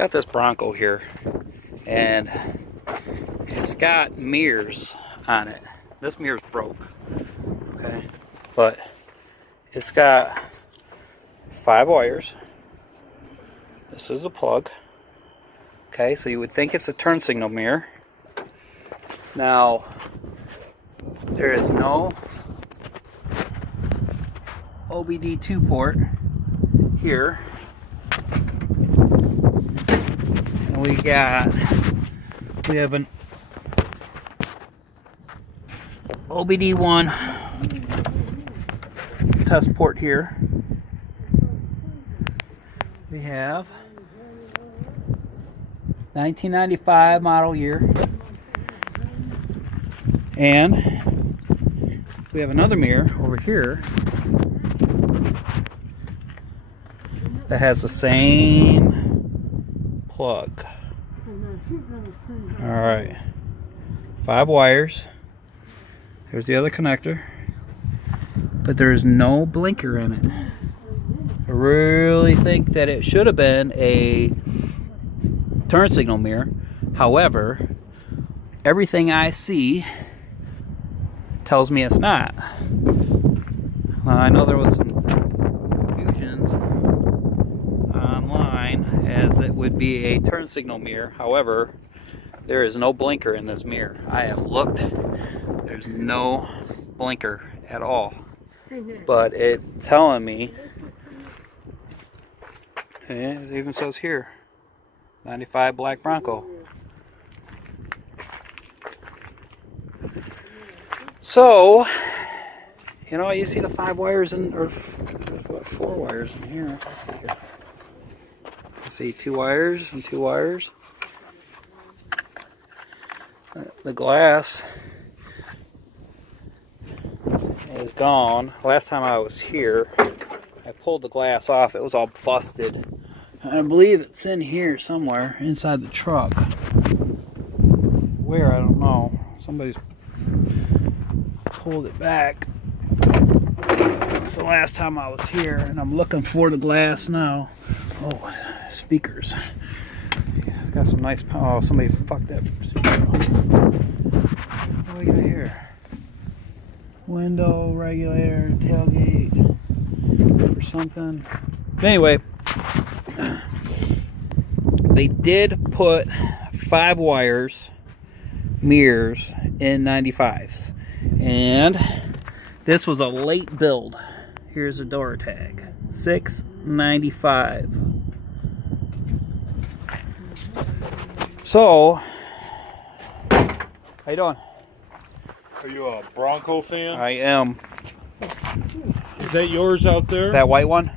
got this Bronco here, and it's got mirrors on it. This mirror's broke, okay, but it's got 5 wires. This is a plug. Okay, so you would think it's a turn signal mirror. Now, there is no OBD2 port here. And we have an OBD1 test port here. We have 1995 model year, and we have another mirror over here that has the same plug. Alright, 5 wires. Here's the other connector, but there's no blinker in it. I really think that it should have been a turn signal mirror. However, everything I see tells me it's not. I know there was some confusions online as it would be a turn signal mirror. However, there is no blinker in this mirror. I have looked. There's no blinker at all. But it's telling me, it even says here, 95 black Bronco. So, you know, you see the 5 wires in, or 4 wires in here. Let's see here. I see 2 wires and 2 wires. The glass is gone. Last time I was here, I pulled the glass off. It was all busted. I believe it's in here somewhere inside the truck. Where, I don't know. Somebody's pulled it back. It's the last time I was here, and I'm looking for the glass now. Oh, speakers. Got some nice, oh, somebody fucked that speaker up. What do we got here? Window regulator, tailgate, or something. Anyway, they did put 5 wires, mirrors in 95s, and this was a late build. Here's a door tag, 695. So, how you doing? Are you a Bronco fan? I am. Is that yours out there? That white one?